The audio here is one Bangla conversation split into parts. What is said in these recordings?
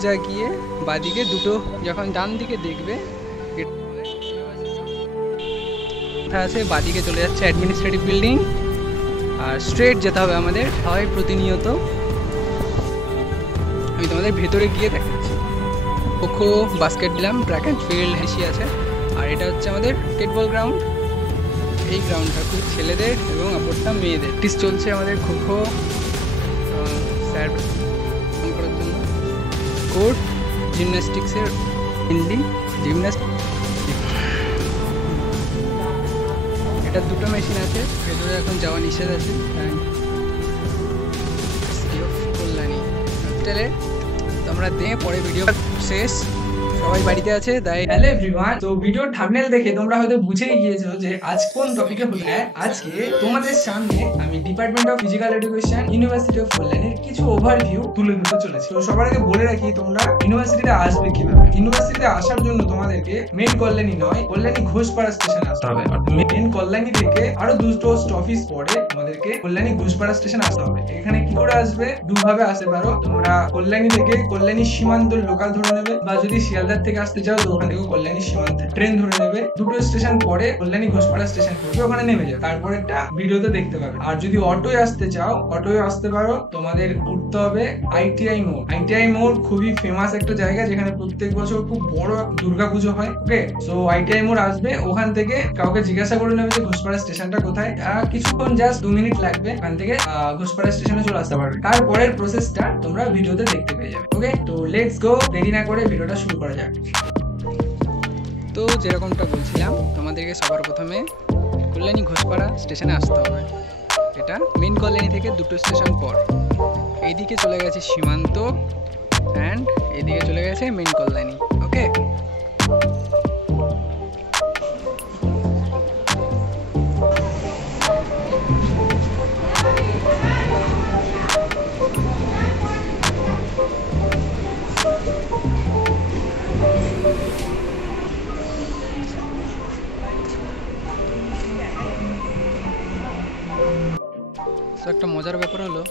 সোজা গিয়ে বাদিকে দুটো, যখন ডান দিকে দেখবে আছে, বাদিকে চলে যাচ্ছে অ্যাডমিনিস্ট্রেটিভ বিল্ডিং, আর স্ট্রেট যেতে হবে আমাদের হয় প্রতিনিয়ত। আমি তোমাদের ভেতরে গিয়ে দেখাচ্ছি। খোখো, বাস্কেট দিলাম, ট্র্যাক অ্যান্ড ফিল্ড হেসি আছে, আর এটা হচ্ছে আমাদের ক্রিকেট গ্রাউন্ড। এই গ্রাউন্ডটা খুব ছেলেদের এবং অপরটা মেয়েদের। প্র্যাকটিস চলছে আমাদের খোখো স্যার করার জন্য। কোর্ট জিমন্যাস্টিক্সের মেনলি জিমন্যাস্টিক, এটা দুটো মেশিন আছে, ভেতরে এখন যাওয়া নিষেধ আছে। কল্যাণী হোস্টেলে তোমরা দেখে পরে ভিডিও শেষ, সবাই বাড়িতে আছে তাই। হ্যালো এভরিওয়ান, তো ভিডিওর থাম্বনেল দেখে তোমরা হয়তো বুঝেই গিয়েছো যে আজ কোন টপিকে হলো। আজকে তোমাদের সামনে আমি department of physical education university of কল্যাণীর কিছু ওভারভিউ তুলে ধরতে চলেছি। তো সবার আগে বলে রাখি, তোমরা ইউনিভার্সিটিতে আসবে কিভাবে। ইউনিভার্সিটিতে আসার জন্য তোমাদেরকে মেন কল্যাণী নয়, কল্যাণী ঘোষপাড়া স্টেশনে আসতে হবে। মেন কল্যাণী থেকে আরো দুটো স্টপেজ পরে তোমাদেরকে কল্যাণী ঘোষপাড়া স্টেশন আসতে হবে। এখানে কি করে আসবে? দুভাবে আসতে পারো তোমরা। কল্যাণী থেকে কল্যাণী সীমান্ত লোকাল ধরে নেবে, বা যদি শিয়ালদার থেকে আসতে চাও তো ওখান থেকে কল্যাণী সীমান্তে ট্রেন ধরে নেবে। দুটো স্টেশন পরে কল্যাণী ঘোষপাড়া স্টেশন পড়বে, ওখানে নেমে যাবে, তারপর একটা ভিডিওতে দেখতে পাবে। আর যদি অটোয় আসতে চাও, অটোয় আসতে পারো। তোমাদের উঠতে হবে আইটিআই মোড়। আইটিআই মোড় খুবই ফেমাস একটা জায়গা, যেখানে প্রত্যেক বছর খুব বড় দুর্গাপুজো হয়। ওকে, সো আইটিআই মোড় আসবে, ওখান থেকে কাউকে জিজ্ঞাসা করে নেবে যে ঘোষপাড়া স্টেশনটা কোথায়। কিছুক্ষণ জাস্ট 2 মিনিট লাগবে, ওখান থেকে ঘোষপাড়া স্টেশনে চলে আসতে পারবে। তারপরের প্রসেসটা তোমরা ভিডিওতে দেখতে পেয়ে যাবে। ওকে, তো লেটস গো, দেরি না করে ভিডিওটা শুরু করা যাক। তো যেরকমটা বলছিলাম, তোমাদেরকে সবার প্রথমে কল্যাণী ঘোষপাড়া স্টেশনে আসতে হবে। এটা মেন কল্যাণী থেকে দুটো স্টেশন পর। এইদিকে চলে গেছে সীমান্ত অ্যান্ড এইদিকে চলে গেছে মেন কল্যাণী। ওকে, তো একটা মজার ব্যাপার হলো,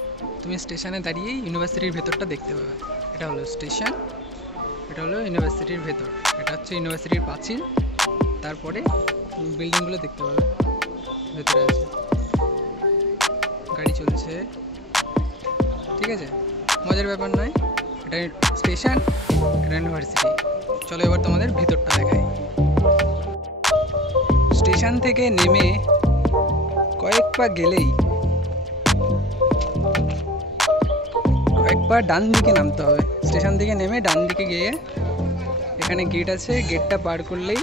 তুমি স্টেশনে দাঁড়িয়েই ইউনিভার্সিটির ভেতরটা দেখতে পাবে। এটা হলো স্টেশন, এটা হলো ইউনিভার্সিটির ভেতর, এটা হচ্ছে ইউনিভার্সিটির পাঁচিল। তারপরে বিল্ডিংগুলো দেখতে পাবে ভেতরে আছে, গাড়ি চলছে, ঠিক আছে, মজার ব্যাপার নয়। এটা স্টেশন, এটা ইউনিভার্সিটি। চলো এবার তোমাদের ভিতরটা দেখাই। স্টেশন থেকে নেমে কয়েক পা গেলেই, কয়েকবার ডান দিকে নামতে হবে। স্টেশন থেকে নেমে ডান দিকে গিয়ে এখানে গেট আছে, গেটটা পার করলেই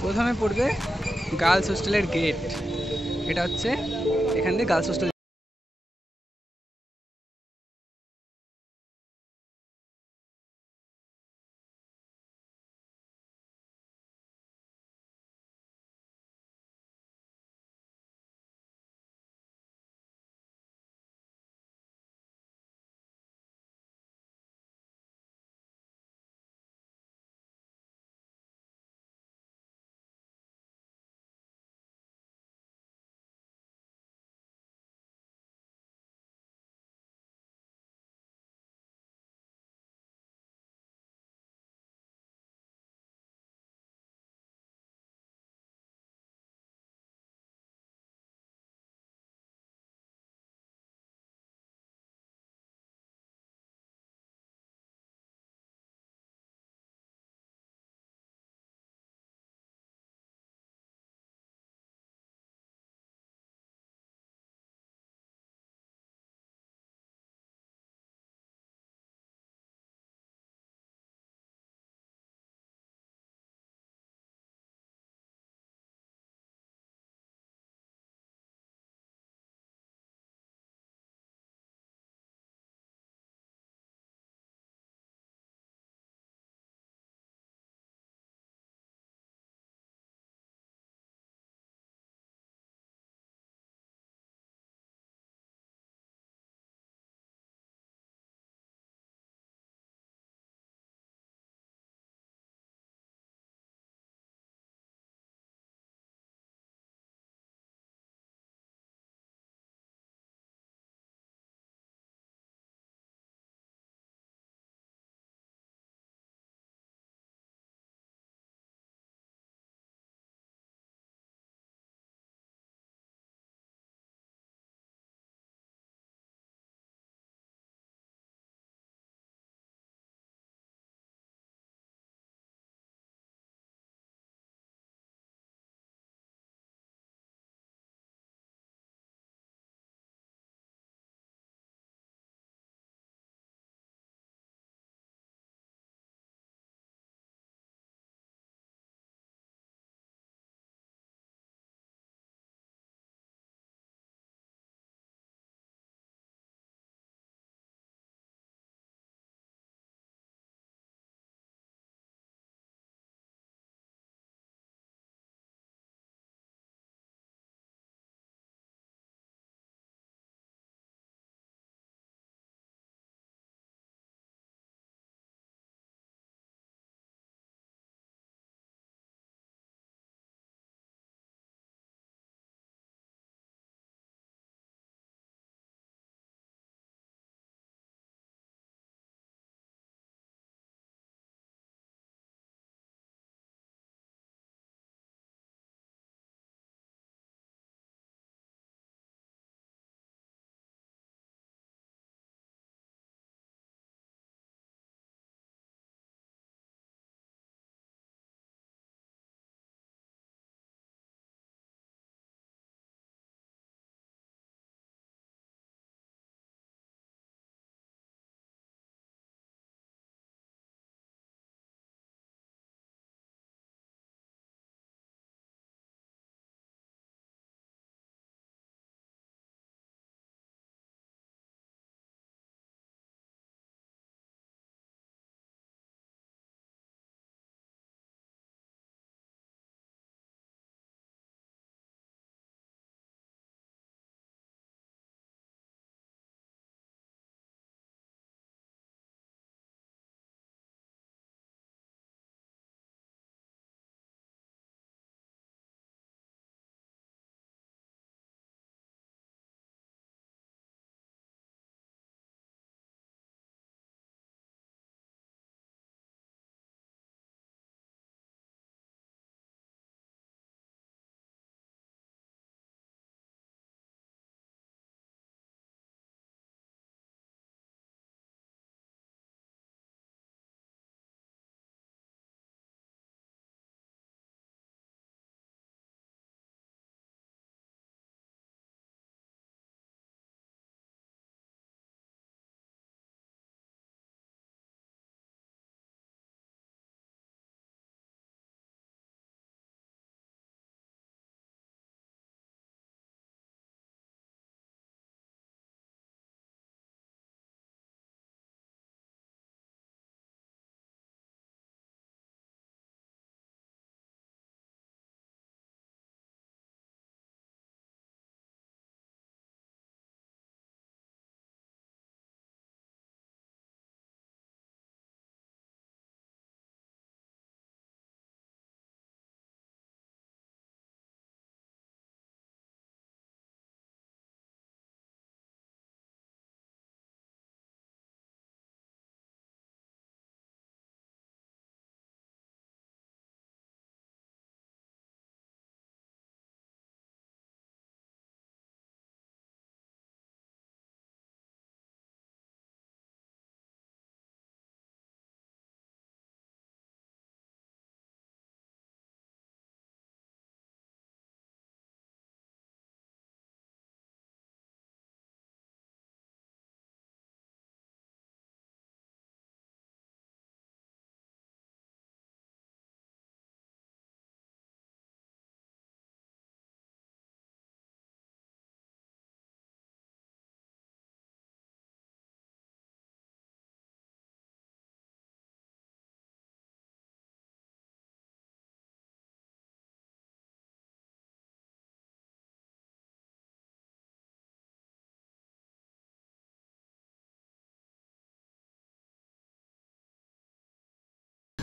প্রথমে পড়বে গার্লস হোস্টেলের গেট। এটা হচ্ছে এখান থেকে গার্লস হোস্টেল।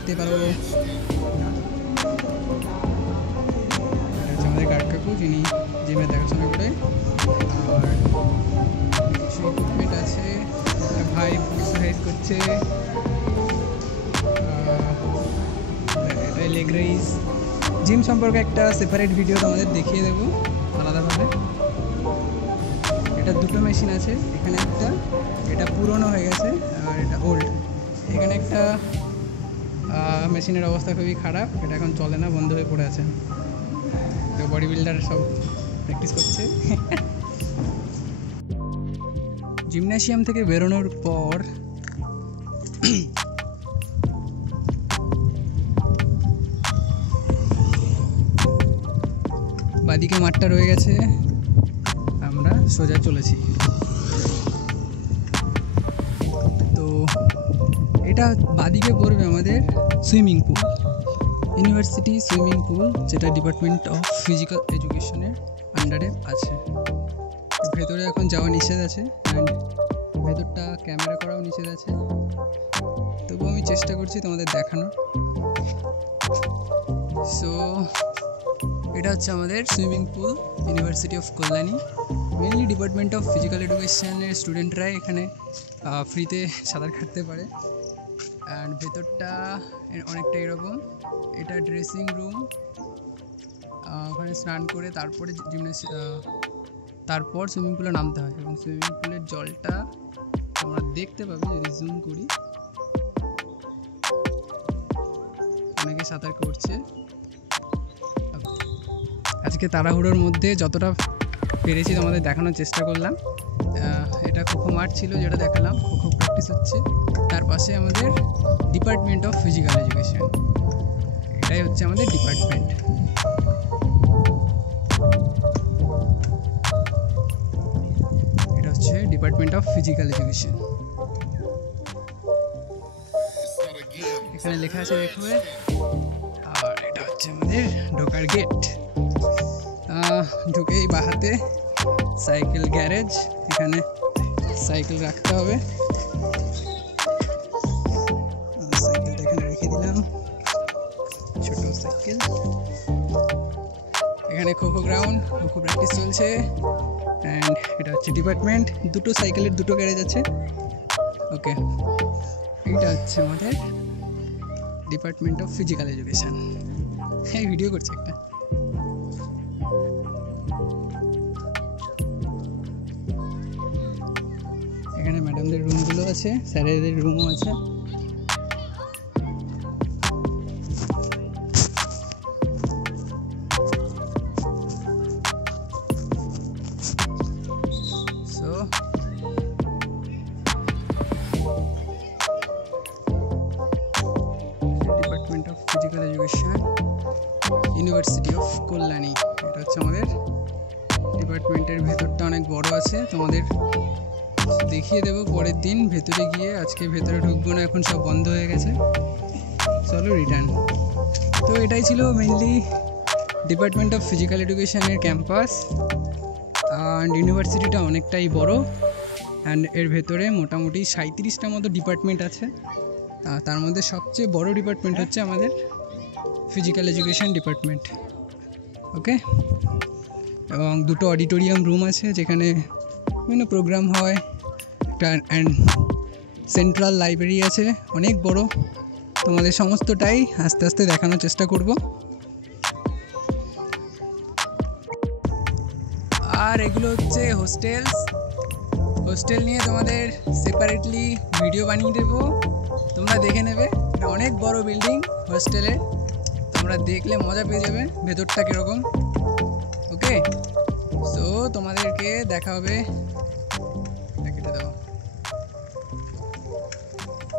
দেখতে পারো। আমাদের গার্ড কাকু যিনি জিমে দেখাশোনা করে। আর কিছু ইকুইপমেন্ট আছে, একটা ভাই এক্সারসাইজ করছে, এটা লেগ রেইজ। জিম সম্পর্কে একটা সেপারেট ভিডিও তোমাদের দেখিয়ে দেবো আলাদাভাবে। এটা দুটো মেশিন আছে, এখানে একটা, এটা পুরনো হয়ে গেছে আর এটা ওল্ড। এখানে একটা মেশিনের অবস্থা খুবই খারাপ, এটা এখন চলে না, বন্ধ হয়ে পড়ে আছে। তো বডি বিল্ডার সব প্র্যাকটিস করছে। জিমন্যাসিয়াম থেকে বেরোনোর পর বাদিকে মাঠটা রয়ে গেছে, আমরা সোজা চলেছি। তো এটা বাদিকে পড়বে আমাদের swimming pool, university swimming pool, যেটা ডিপার্টমেন্ট অফ ফিজিক্যাল এডুকেশনের আন্ডারে আছে। ভেতরে এখন যাওয়া নিষেধ আছে, অ্যান্ড ভেতরটা ক্যামেরা করাও নিষেধ আছে, তবুও আমি চেষ্টা করছি তোমাদের দেখানোর। সো এটা হচ্ছে আমাদের swimming pool, university of Kalyani. Mainly department of physical এডুকেশনের স্টুডেন্টরাই এখানে ফ্রিতে সাঁতার কাটতে পারে। অ্যান্ড ভেতরটা অনেকটা এরকম, এটা ড্রেসিং রুম, ওখানে স্নান করে তারপরে তারপর সুইমিং পুলে নামতে হয়। এবং সুইমিং পুলের জলটা তোমরা দেখতে পাবে যদি জুম করি, অনেকে সাঁতার করছে। আজকে তাড়াহুড়োর মধ্যে যতটা পেরেছি তোমাদের দেখানোর চেষ্টা করলাম। এটা খোখো মাঠ ছিল যেটা দেখালাম, খোখো প্র্যাকটিস হচ্ছে। তার পাশে আমাদের ডিপার্টমেন্ট অফ ফিজিক্যাল এডুকেশন, এটাই হচ্ছে আমাদের ডিপার্টমেন্ট। এটা হচ্ছে ডিপার্টমেন্ট অফ ফিজিক্যাল এডুকেশন। এখানে লেখা আছে দেখবে। আর এটা হচ্ছে আমাদের ঢোকার গেট। ঢুকেই বাহাতে সাইকেল গ্যারেজ, এখানে সাইকেল রাখতে হবে। সাইকেলটা এখানে রেখে দিলাম, ছোট সাইকেল। এখানে খোখো গ্রাউন্ড, খোখো প্র্যাকটিস চলছে। অ্যান্ড এটা হচ্ছে ডিপার্টমেন্ট, দুটো সাইকেলের দুটো গ্যারেজ আছে। ওকে, এইটা হচ্ছে আমাদের ডিপার্টমেন্ট অফ ফিজিক্যাল এডুকেশন। এই ভিডিও করছে একটা। এখানে ম্যাডামদের রুমগুলো আছে, স্যারেদের রুমও আছে। So department of physical education, university of Kalyani. এটা হচ্ছে আমাদের ডিপার্টমেন্টের ভেতরটা অনেক বড় আছে, তোমাদের দেখিয়ে দেবো পরের দিন ভেতরে গিয়ে। আজকে ভেতরে ঢুকবো না, এখন সব বন্ধ হয়ে গেছে। চলো রিটার্ন। তো এটাই ছিল মেইনলি ডিপার্টমেন্ট অফ ফিজিক্যাল এডুকেশনের ক্যাম্পাস। অ্যান্ড ইউনিভার্সিটিটা অনেকটাই বড়, অ্যান্ড এর ভেতরে মোটামুটি 37টা মতো ডিপার্টমেন্ট আছে। তার মধ্যে সবচেয়ে বড় ডিপার্টমেন্ট হচ্ছে আমাদের ফিজিক্যাল এডুকেশন ডিপার্টমেন্ট। ওকে, এবং দুটো অডিটোরিয়াম রুম আছে যেখানে বিভিন্ন প্রোগ্রাম হয়। একটা অ্যান্ড সেন্ট্রাল লাইব্রেরি আছে, অনেক বড়। তোমাদের সমস্তটাই আস্তে আস্তে দেখানোর চেষ্টা করব। আর এগুলো হচ্ছে হোস্টেলস। হোস্টেল নিয়ে তোমাদের সেপারেটলি ভিডিও বানিয়ে দেবো, তোমরা দেখে নেবে। এটা অনেক বড় বিল্ডিং হোস্টেলে, তোমরা দেখলে মজা পেয়ে যাবে ভেতরটা কীরকম। ওকে, সো তোমাদেরকে দেখা হবে। কেটে দেওয়া,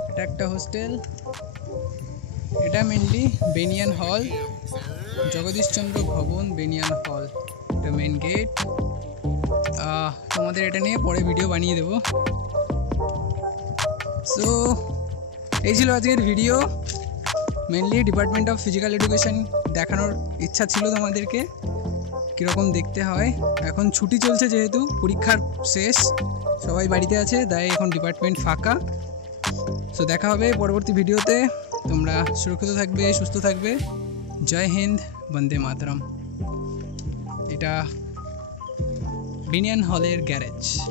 এটা একটা হোস্টেল। এটা মেনলি বেনিয়ান হল, জগদীশচন্দ্র ভবন বেনিয়ান হল, এটা মেন গেট। তোমাদের এটা নিয়ে পরে ভিডিও বানিয়ে দেবো। সো এই ছিল আজকের video. Mainly department of physical education দেখানোর ইচ্ছা ছিল তোমাদেরকে, কীরকম দেখতে হয়। এখন ছুটি চলছে যেহেতু পরীক্ষার শেষ, সবাই বাড়িতে আছে, তাই এখন ডিপার্টমেন্ট ফাঁকা। সো দেখা হবে পরবর্তী ভিডিওতে। তোমরা সুরক্ষিত থাকবে, সুস্থ থাকবে। জয় হিন্দ, বন্দে মাতরম। এটা বিনিয়ান হলের গ্যারেজ।